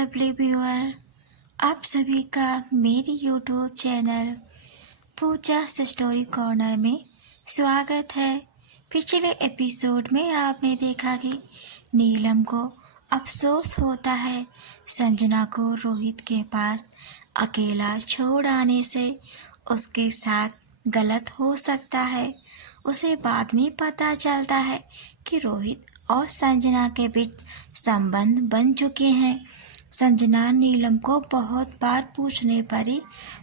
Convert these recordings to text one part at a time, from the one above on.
Lovely viewer, आप सभी का मेरी यूट्यूब चैनल पूजा स्टोरी कॉर्नर में स्वागत है। पिछले एपिसोड में आपने देखा कि नीलम को अफसोस होता है संजना को रोहित के पास अकेला छोड़ आने से। उसके साथ गलत हो सकता है। उसे बाद में पता चलता है कि रोहित और संजना के बीच संबंध बन चुके हैं। संजना नीलम को बहुत बार पूछने पर ही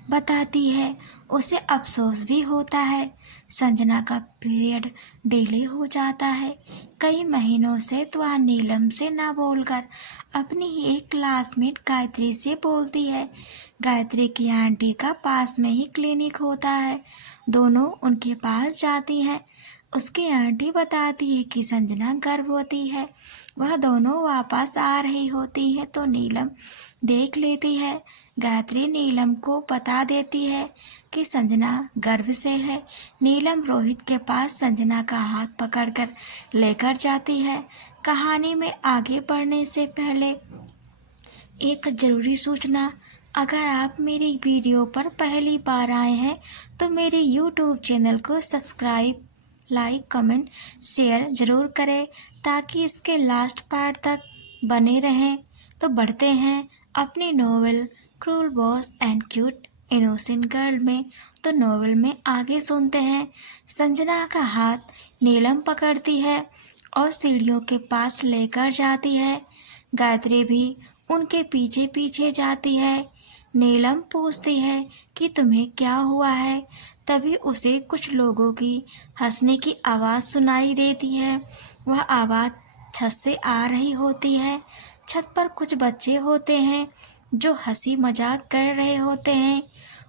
बताती है। उसे अफसोस भी होता है। संजना का पीरियड डिले हो जाता है। कई महीनों से तो वह नीलम से ना बोलकर अपनी ही एक क्लासमेट गायत्री से बोलती है। गायत्री की आंटी का पास में ही क्लिनिक होता है। दोनों उनके पास जाती हैं। उसकी आंटी बताती है कि संजना गर्भवती है। वह दोनों वापस आ रही होती है तो नीलम देख लेती है। गायत्री नीलम को बता देती है कि संजना गर्भ से है। नीलम रोहित के पास संजना का हाथ पकड़कर लेकर जाती है। कहानी में आगे बढ़ने से पहले एक ज़रूरी सूचना। अगर आप मेरी वीडियो पर पहली बार आए हैं तो मेरे YouTube चैनल को सब्सक्राइब, लाइक, कमेंट, शेयर ज़रूर करें ताकि इसके लास्ट पार्ट तक बने रहें। तो बढ़ते हैं अपनी novel cruel boss and cute innocent girl में। तो नोवेल में आगे सुनते हैं। संजना का हाथ नीलम पकड़ती है और सीढ़ियों के पास लेकर जाती है। गायत्री भी उनके पीछे पीछे जाती है। नीलम पूछती है कि तुम्हें क्या हुआ है। तभी उसे कुछ लोगों की हंसने की आवाज़ सुनाई देती है। वह आवाज़ छत से आ रही होती है। छत पर कुछ बच्चे होते हैं जो हंसी मजाक कर रहे होते हैं।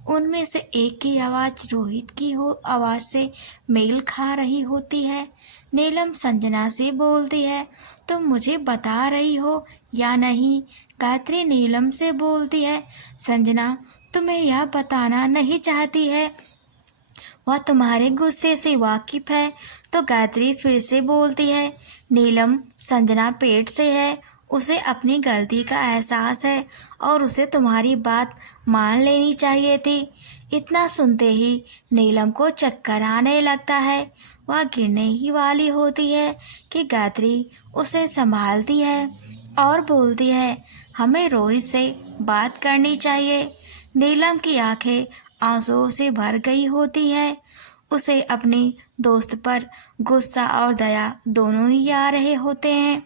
उनमें से एक की आवाज़ रोहित की आवाज़ से मेल खा रही होती है। नीलम संजना से बोलती है, तुम मुझे बता रही हो या नहीं? गायत्री नीलम से बोलती है, संजना तुम्हें यह बताना नहीं चाहती है, वह तुम्हारे गुस्से से वाकिफ है। तो गायत्री फिर से बोलती है, नीलम संजना पेट से है, उसे अपनी गलती का एहसास है और उसे तुम्हारी बात मान लेनी चाहिए थी। इतना सुनते ही नीलम को चक्कर आने लगता है। वह गिरने ही वाली होती है कि गायत्री उसे संभालती है और बोलती है, हमें रोहित से बात करनी चाहिए। नीलम की आंखें आंसुओं से भर गई होती है। उसे अपनी दोस्त पर गुस्सा और दया दोनों ही आ रहे होते हैं।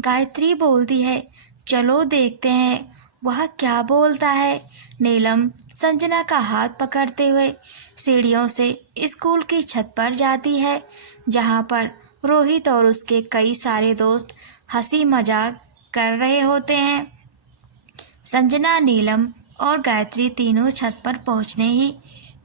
गायत्री बोलती है, चलो देखते हैं वह क्या बोलता है। नीलम संजना का हाथ पकड़ते हुए सीढ़ियों से स्कूल की छत पर जाती है, जहाँ पर रोहित और उसके कई सारे दोस्त हंसी मजाक कर रहे होते हैं। संजना, नीलम और गायत्री तीनों छत पर पहुंचने ही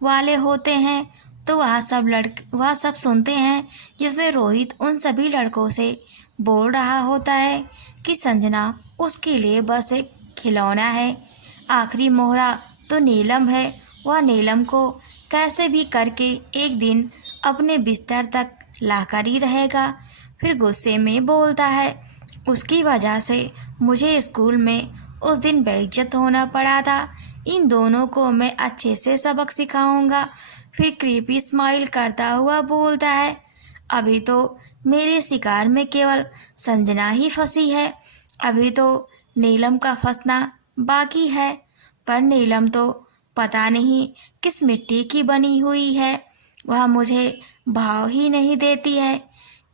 वाले होते हैं तो वह सब सुनते हैं, जिसमें रोहित उन सभी लड़कों से बोल रहा होता है कि संजना उसके लिए बस एक खिलौना है। आखिरी मोहरा तो नीलम है। वह नीलम को कैसे भी करके एक दिन अपने बिस्तर तक लाकर ही रहेगा। फिर गुस्से में बोलता है, उसकी वजह से मुझे स्कूल में उस दिन बेइज्जत होना पड़ा था। इन दोनों को मैं अच्छे से सबक सिखाऊंगा। फिर क्रीपी स्माइल करता हुआ बोलता है, अभी तो मेरे शिकार में केवल संजना ही फंसी है। अभी तो नीलम का फंसना बाकी है। पर नीलम तो पता नहीं किस मिट्टी की बनी हुई है। वह मुझे भाव ही नहीं देती है।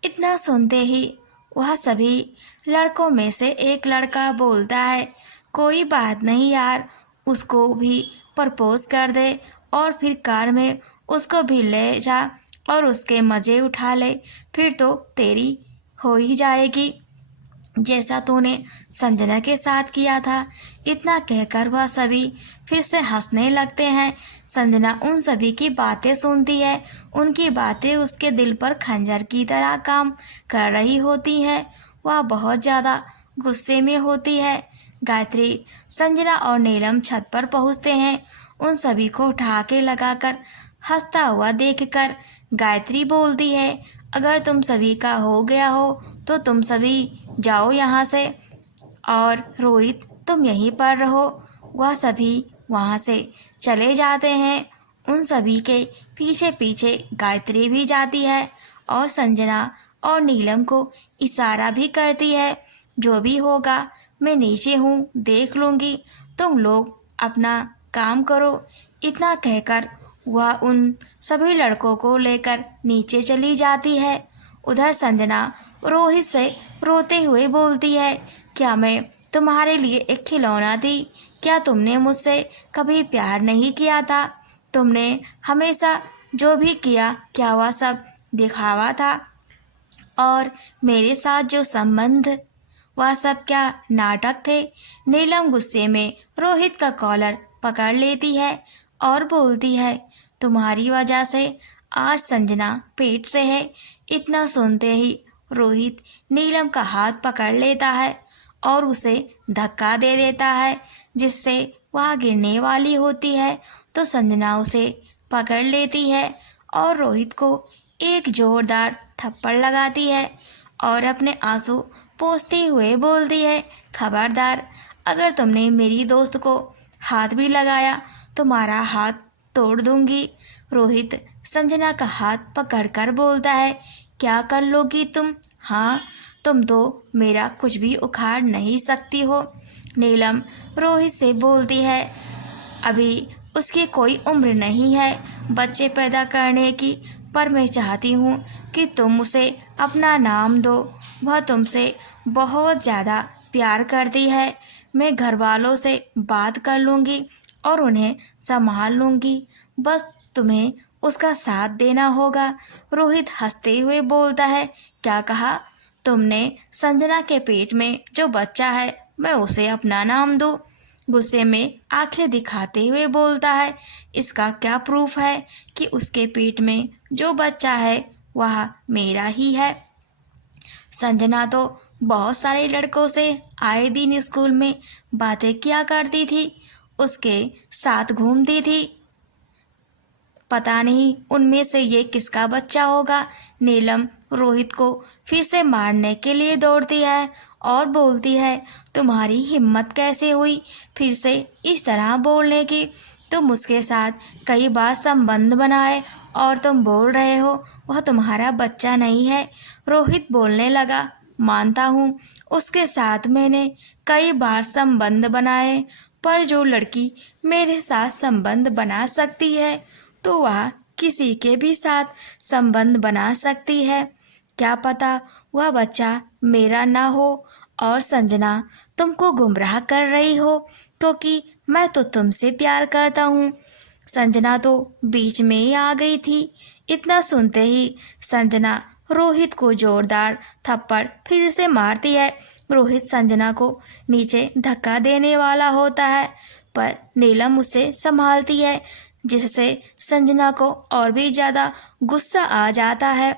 इतना सुनते ही वह सभी लड़कों में से एक लड़का बोलता है, कोई बात नहीं यार, उसको भी प्रपोज कर दे और फिर कार में उसको भी ले जा और उसके मज़े उठा ले। फिर तो तेरी हो ही जाएगी, जैसा तूने संजना के साथ किया था। इतना कहकर वह सभी फिर से हंसने लगते हैं। संजना उन सभी की बातें सुनती है। उनकी बातें उसके दिल पर खंजर की तरह काम कर रही होती हैं। वह बहुत ज़्यादा गुस्से में होती है। गायत्री, संजना और नीलम छत पर पहुंचते हैं। उन सभी को ठहाके लगाकर हंसता हुआ देखकर गायत्री बोलती है, अगर तुम सभी का हो गया हो तो तुम सभी जाओ यहाँ से। और रोहित तुम यहीं पर रहो। वह सभी वहाँ से चले जाते हैं। उन सभी के पीछे पीछे गायत्री भी जाती है और संजना और नीलम को इशारा भी करती है, जो भी होगा मैं नीचे हूँ, देख लूँगी, तुम लोग अपना काम करो। इतना कहकर वह उन सभी लड़कों को लेकर नीचे चली जाती है। उधर संजना रोहित से रोते हुए बोलती है, क्या मैं तुम्हारे लिए एक खिलौना थी? क्या तुमने मुझसे कभी प्यार नहीं किया था? तुमने हमेशा जो भी किया, क्या वह सब दिखावा था? और मेरे साथ जो संबंध, वह सब क्या नाटक थे? नीलम गुस्से में रोहित का कॉलर पकड़ लेती है और बोलती है, तुम्हारी वजह से आज संजना पेट से है। इतना सुनते ही रोहित नीलम का हाथ पकड़ लेता है और उसे धक्का दे देता है, जिससे वह गिरने वाली होती है। तो संजना उसे पकड़ लेती है और रोहित को एक जोरदार थप्पड़ लगाती है और अपने आंसू पोंछते हुए बोलती है, खबरदार, अगर तुमने मेरी दोस्त को हाथ भी लगाया तुम्हारा हाथ तोड़ दूंगी। रोहित संजना का हाथ पकड़कर बोलता है, क्या कर लोगी तुम? हाँ, तुम तो मेरा कुछ भी उखाड़ नहीं सकती हो। नीलम रोहित से बोलती है, अभी उसकी कोई उम्र नहीं है बच्चे पैदा करने की, पर मैं चाहती हूँ कि तुम उसे अपना नाम दो। वह तुमसे बहुत ज़्यादा प्यार करती है। मैं घर वालों से बात कर लूँगी और उन्हें संभाल लूँगी, बस तुम्हें उसका साथ देना होगा। रोहित हंसते हुए बोलता है, क्या कहा तुमने? संजना के पेट में जो बच्चा है मैं उसे अपना नाम दूँ? गुस्से में आंखें दिखाते हुए बोलता है, इसका क्या प्रूफ है कि उसके पेट में जो बच्चा है वह मेरा ही है? संजना तो बहुत सारे लड़कों से आए दिन स्कूल में बातें किया करती थी, उसके साथ घूमती थी, पता नहीं उनमें से ये किसका बच्चा होगा। नीलम रोहित को फिर से मारने के लिए दौड़ती है और बोलती है, तुम्हारी हिम्मत कैसे हुई फिर से इस तरह बोलने की? तुम उसके साथ कई बार संबंध बनाए और तुम बोल रहे हो वह तुम्हारा बच्चा नहीं है। रोहित बोलने लगा, मानता हूँ उसके साथ मैंने कई बार संबंध बनाए, पर जो लड़की मेरे साथ संबंध बना सकती है तो वह किसी के भी साथ संबंध बना सकती है। क्या पता वह बच्चा मेरा ना हो। और संजना, तुमको गुमराह कर रही हो, क्योंकि मैं तो तुमसे प्यार करता हूँ। संजना तो बीच में ही आ गई थी। इतना सुनते ही संजना रोहित को जोरदार थप्पड़ फिर से मारती है। रोहित संजना को नीचे धक्का देने वाला होता है, पर नीलम उसे संभालती है, जिससे संजना को और भी ज़्यादा गुस्सा आ जाता है।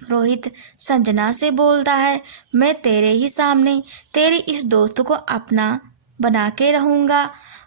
रोहित संजना से बोलता है, मैं तेरे ही सामने तेरी इस दोस्त को अपना बना के रहूँगा।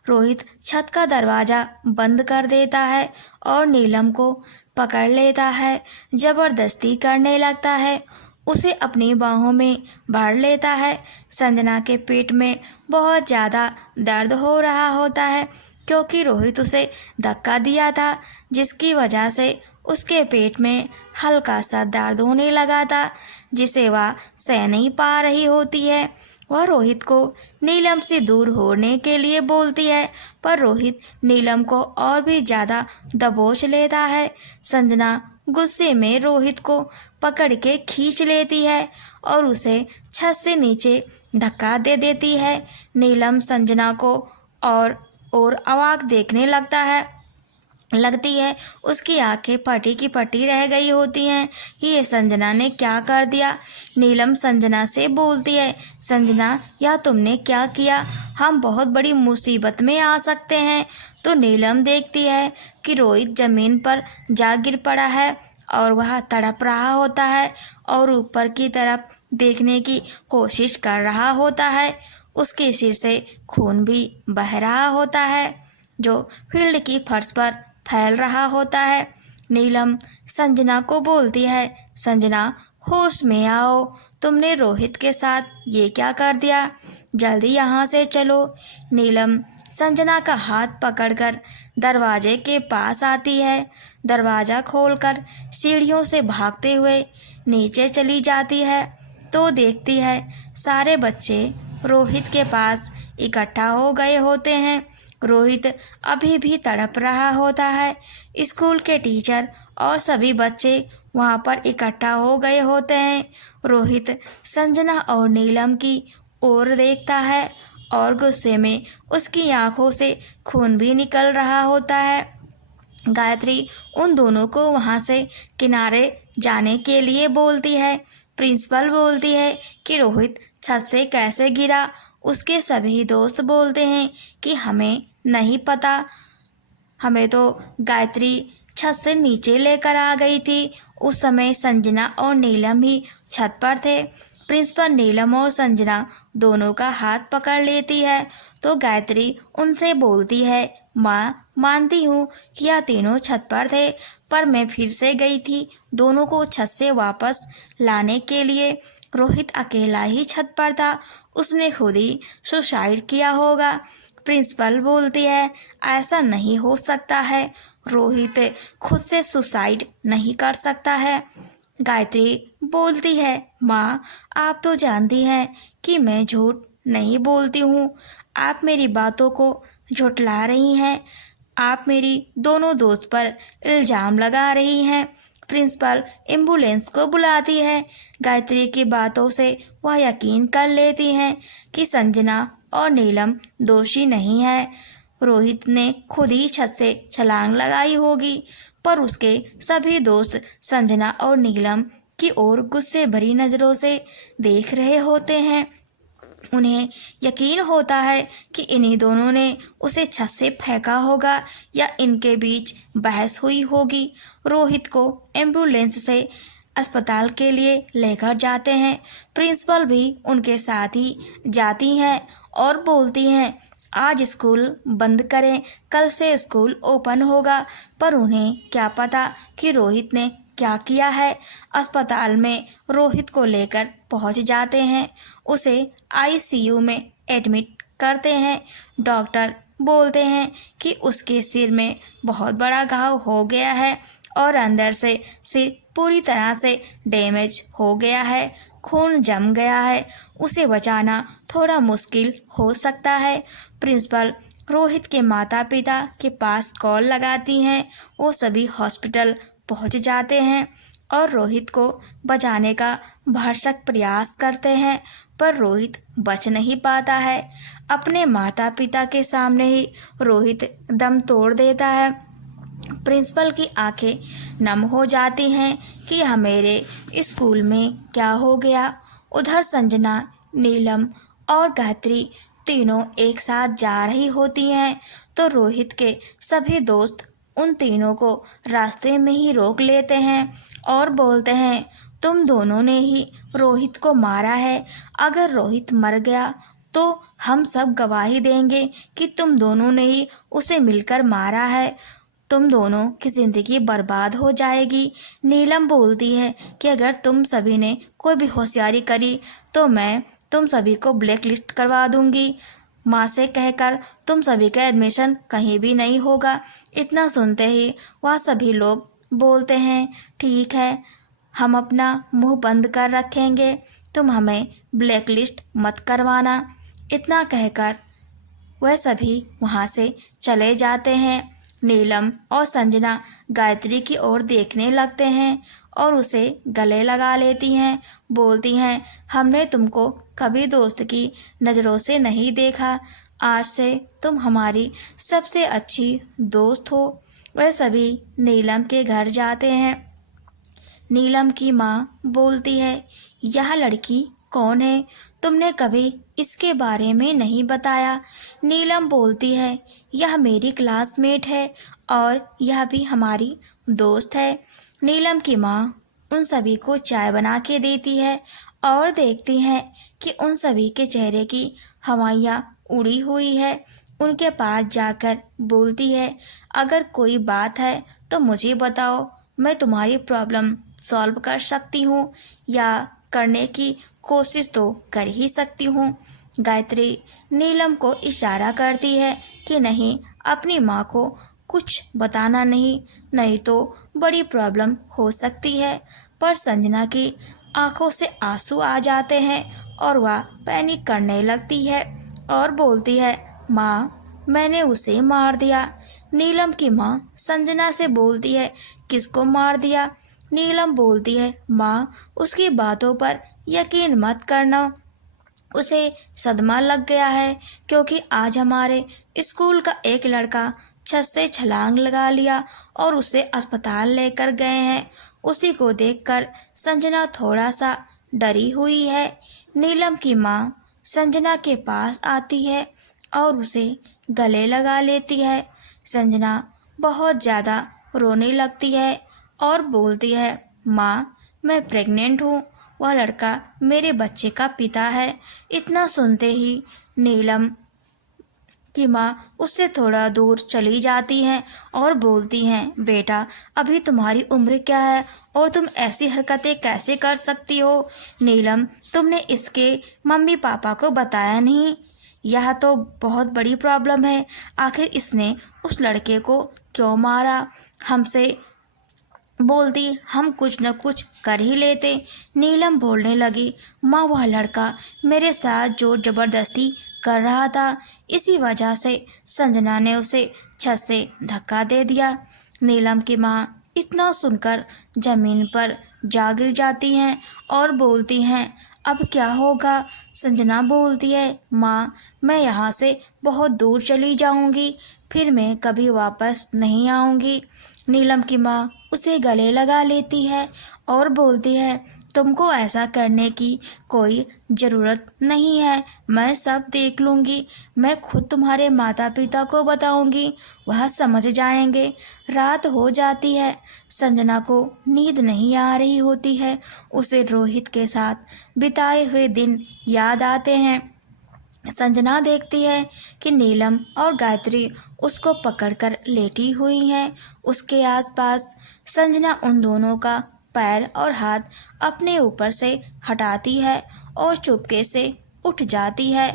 रोहित छत का दरवाज़ा बंद कर देता है और नीलम को पकड़ लेता है, ज़बरदस्ती करने लगता है, उसे अपनी बाहों में भर लेता है। संजना के पेट में बहुत ज़्यादा दर्द हो रहा होता है, क्योंकि रोहित उसे धक्का दिया था, जिसकी वजह से उसके पेट में हल्का सा दर्द होने लगा था, जिसे वह सह नहीं पा रही होती है। वह रोहित को नीलम से दूर होने के लिए बोलती है, पर रोहित नीलम को और भी ज़्यादा दबोच लेता है। संजना गुस्से में रोहित को पकड़ के खींच लेती है और उसे छत से नीचे धक्का दे देती है। नीलम संजना को और अवाक देखने लगती है। उसकी आंखें फटी की फटी रह गई होती हैं कि ये संजना ने क्या कर दिया। नीलम संजना से बोलती है, संजना, यह तुमने क्या किया? हम बहुत बड़ी मुसीबत में आ सकते हैं। तो नीलम देखती है कि रोहित जमीन पर जा गिर पड़ा है और वह तड़प रहा होता है और ऊपर की तरफ देखने की कोशिश कर रहा होता है। उसके सिर से खून भी बह रहा होता है, जो फील्ड की फर्श पर फैल रहा होता है। नीलम संजना को बोलती है, संजना होश में आओ, तुमने रोहित के साथ ये क्या कर दिया, जल्दी यहाँ से चलो। नीलम संजना का हाथ पकड़कर दरवाजे के पास आती है। दरवाज़ा खोलकर सीढ़ियों से भागते हुए नीचे चली जाती है तो देखती है सारे बच्चे रोहित के पास इकट्ठा हो गए होते हैं। रोहित अभी भी तड़प रहा होता है। स्कूल के टीचर और सभी बच्चे वहाँ पर इकट्ठा हो गए होते हैं। रोहित संजना और नीलम की ओर देखता है और गुस्से में उसकी आंखों से खून भी निकल रहा होता है। गायत्री उन दोनों को वहाँ से किनारे जाने के लिए बोलती है। प्रिंसिपल बोलती है कि रोहित छत से कैसे गिरा। उसके सभी दोस्त बोलते हैं कि हमें नहीं पता, हमें तो गायत्री छत से नीचे लेकर आ गई थी। उस समय संजना और नीलम ही छत पर थे। प्रिंसिपल नीलम और संजना दोनों का हाथ पकड़ लेती है तो गायत्री उनसे बोलती है, माँ मानती हूँ कि यह तीनों छत पर थे, पर मैं फिर से गई थी दोनों को छत से वापस लाने के लिए। रोहित अकेला ही छत पर था, उसने खुद ही सुसाइड किया होगा। प्रिंसिपल बोलती है, ऐसा नहीं हो सकता है, रोहित खुद से सुसाइड नहीं कर सकता है। गायत्री बोलती है, माँ आप तो जानती हैं कि मैं झूठ नहीं बोलती हूँ, आप मेरी बातों को झुठला रही हैं, आप मेरी दोनों दोस्त पर इल्ज़ाम लगा रही हैं। प्रिंसिपल एम्बुलेंस को बुलाती है। गायत्री की बातों से वह यकीन कर लेती हैं कि संजना और नीलम दोषी नहीं है। रोहित ने खुद ही छत से छलांग लगाई होगी, पर उसके सभी दोस्त संजना और नीलम की ओर गुस्से भरी नज़रों से देख रहे होते हैं। उन्हें यकीन होता है कि इन्हीं दोनों ने उसे छत से फेंका होगा या इनके बीच बहस हुई होगी। रोहित को एम्बुलेंस से अस्पताल के लिए लेकर जाते हैं। प्रिंसिपल भी उनके साथ ही जाती हैं और बोलती हैं, आज स्कूल बंद करें, कल से स्कूल ओपन होगा। पर उन्हें क्या पता कि रोहित ने क्या किया है। अस्पताल में रोहित को लेकर पहुंच जाते हैं, उसे आईसीयू में एडमिट करते हैं। डॉक्टर बोलते हैं कि उसके सिर में बहुत बड़ा घाव हो गया है और अंदर से सिर पूरी तरह से डैमेज हो गया है, खून जम गया है, उसे बचाना थोड़ा मुश्किल हो सकता है। प्रिंसिपल रोहित के माता पिता के पास कॉल लगाती हैं, वो सभी हॉस्पिटल पहुंच जाते हैं और रोहित को बचाने का भरसक प्रयास करते हैं, पर रोहित बच नहीं पाता है। अपने माता पिता के सामने ही रोहित दम तोड़ देता है। प्रिंसिपल की आंखें नम हो जाती हैं कि यह मेरे स्कूल में क्या हो गया। उधर संजना, नीलम और गायत्री तीनों एक साथ जा रही होती हैं तो रोहित के सभी दोस्त उन तीनों को रास्ते में ही रोक लेते हैं और बोलते हैं, तुम दोनों ने ही रोहित को मारा है, अगर रोहित मर गया तो हम सब गवाही देंगे कि तुम दोनों ने ही उसे मिलकर मारा है, तुम दोनों की ज़िंदगी बर्बाद हो जाएगी। नीलम बोलती है कि अगर तुम सभी ने कोई भी होशियारी करी तो मैं तुम सभी को ब्लैक लिस्ट करवा दूंगी, माँ से कहकर तुम सभी का एडमिशन कहीं भी नहीं होगा। इतना सुनते ही वह सभी लोग बोलते हैं, ठीक है, हम अपना मुंह बंद कर रखेंगे, तुम हमें ब्लैक लिस्ट मत करवाना। इतना कहकर वह सभी वहाँ से चले जाते हैं। नीलम और संजना गायत्री की ओर देखने लगते हैं और उसे गले लगा लेती हैं, बोलती हैं, हमने तुमको कभी दोस्त की नज़रों से नहीं देखा, आज से तुम हमारी सबसे अच्छी दोस्त हो। वह सभी नीलम के घर जाते हैं। नीलम की माँ बोलती है, यह लड़की कौन है, तुमने कभी इसके बारे में नहीं बताया। नीलम बोलती है, यह मेरी क्लासमेट है और यह भी हमारी दोस्त है। नीलम की माँ उन सभी को चाय बना के देती है और देखती हैं कि उन सभी के चेहरे की हवाइयाँ उड़ी हुई है। उनके पास जाकर बोलती है, अगर कोई बात है तो मुझे बताओ, मैं तुम्हारी प्रॉब्लम सॉल्व कर सकती हूँ या करने की कोशिश तो कर ही सकती हूँ। गायत्री नीलम को इशारा करती है कि नहीं, अपनी माँ को कुछ बताना नहीं, नहीं तो बड़ी प्रॉब्लम हो सकती है। पर संजना की आंखों से आंसू आ जाते हैं और वह पैनिक करने लगती है और बोलती है, माँ, मैंने उसे मार दिया। नीलम की माँ संजना से बोलती है, किसको मार दिया? नीलम बोलती है, माँ, उसकी बातों पर यकीन मत करना, उसे सदमा लग गया है क्योंकि आज हमारे स्कूल का एक लड़का छत से छलांग लगा लिया और उसे अस्पताल लेकर गए हैं। उसी को देखकर संजना थोड़ा सा डरी हुई है। नीलम की माँ संजना के पास आती है और उसे गले लगा लेती है। संजना बहुत ज़्यादा रोने लगती है और बोलती है, माँ, मैं प्रेग्नेंट हूँ, वह लड़का मेरे बच्चे का पिता है। इतना सुनते ही नीलम की माँ उससे थोड़ा दूर चली जाती हैं और बोलती हैं, बेटा, अभी तुम्हारी उम्र क्या है और तुम ऐसी हरकतें कैसे कर सकती हो? नीलम, तुमने इसके मम्मी पापा को बताया नहीं? यह तो बहुत बड़ी प्रॉब्लम है। आखिर इसने उस लड़के को क्यों मारा? हमसे बोलती, हम कुछ न कुछ कर ही लेते। नीलम बोलने लगी, माँ, वह लड़का मेरे साथ जोर जबरदस्ती कर रहा था, इसी वजह से संजना ने उसे छत से धक्का दे दिया। नीलम की माँ इतना सुनकर जमीन पर जा गिर जाती हैं और बोलती हैं, अब क्या होगा? संजना बोलती है, माँ, मैं यहाँ से बहुत दूर चली जाऊँगी, फिर मैं कभी वापस नहीं आऊँगी। नीलम की माँ उसे गले लगा लेती है और बोलती है, तुमको ऐसा करने की कोई ज़रूरत नहीं है, मैं सब देख लूँगी, मैं खुद तुम्हारे माता पिता को बताऊँगी, वह समझ जाएंगे। रात हो जाती है। संजना को नींद नहीं आ रही होती है। उसे रोहित के साथ बिताए हुए दिन याद आते हैं। संजना देखती है कि नीलम और गायत्री उसको पकड़कर लेटी हुई हैं। उसके आसपास संजना उन दोनों का पैर और हाथ अपने ऊपर से हटाती है और चुपके से उठ जाती है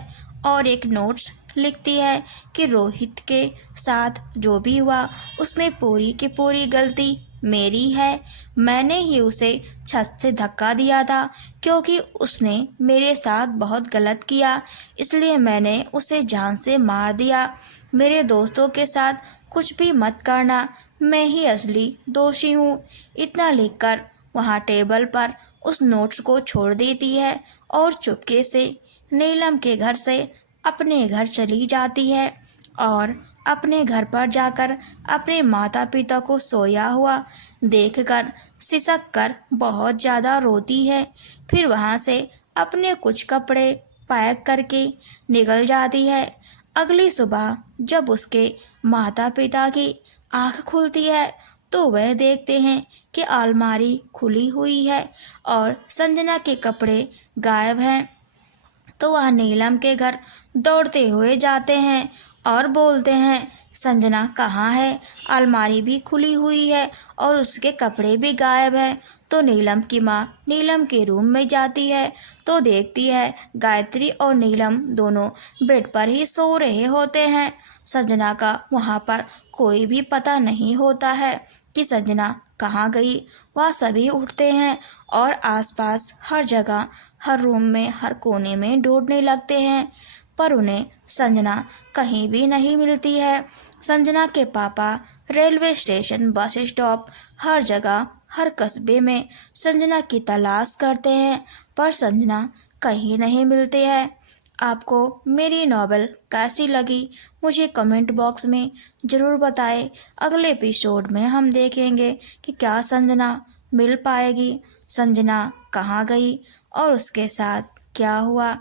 और एक नोट्स लिखती है कि रोहित के साथ जो भी हुआ उसमें पूरी की पूरी गलती मेरी है। मैंने ही उसे छत से धक्का दिया था क्योंकि उसने मेरे साथ बहुत गलत किया, इसलिए मैंने उसे जान से मार दिया। मेरे दोस्तों के साथ कुछ भी मत करना, मैं ही असली दोषी हूँ। इतना लिखकर वहाँ टेबल पर उस नोट्स को छोड़ देती है और चुपके से नीलम के घर से अपने घर चली जाती है और अपने घर पर जाकर अपने माता पिता को सोया हुआ देखकर सिसक कर बहुत ज़्यादा रोती है। फिर वहाँ से अपने कुछ कपड़े पैक करके निकल जाती है। अगली सुबह जब उसके माता पिता की आँख खुलती है तो वह देखते हैं कि अलमारी खुली हुई है और संजना के कपड़े गायब हैं। तो वह नीलम के घर दौड़ते हुए जाते हैं और बोलते हैं, संजना कहाँ है? अलमारी भी खुली हुई है और उसके कपड़े भी गायब हैं। तो नीलम की माँ नीलम के रूम में जाती है तो देखती है गायत्री और नीलम दोनों बेड पर ही सो रहे होते हैं। संजना का वहाँ पर कोई भी पता नहीं होता है कि संजना कहाँ गई। वह सभी उठते हैं और आसपास हर जगह, हर रूम में, हर कोने में ढूंढने लगते हैं, पर उन्हें संजना कहीं भी नहीं मिलती है। संजना के पापा रेलवे स्टेशन, बस स्टॉप, हर जगह, हर कस्बे में संजना की तलाश करते हैं, पर संजना कहीं नहीं मिलती है। आपको मेरी नॉवेल कैसी लगी मुझे कमेंट बॉक्स में ज़रूर बताएं। अगले एपिसोड में हम देखेंगे कि क्या संजना मिल पाएगी, संजना कहाँ गई और उसके साथ क्या हुआ,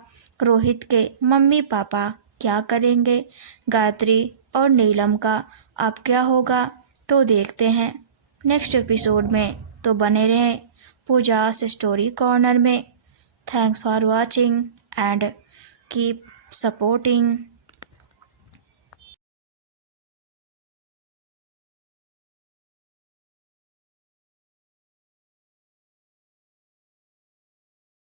रोहित के मम्मी पापा क्या करेंगे, गायत्री और नीलम का अब क्या होगा। तो देखते हैं नेक्स्ट एपिसोड में। तो बने रहें पूजा's स्टोरी कॉर्नर में। Thanks for watching and keep supporting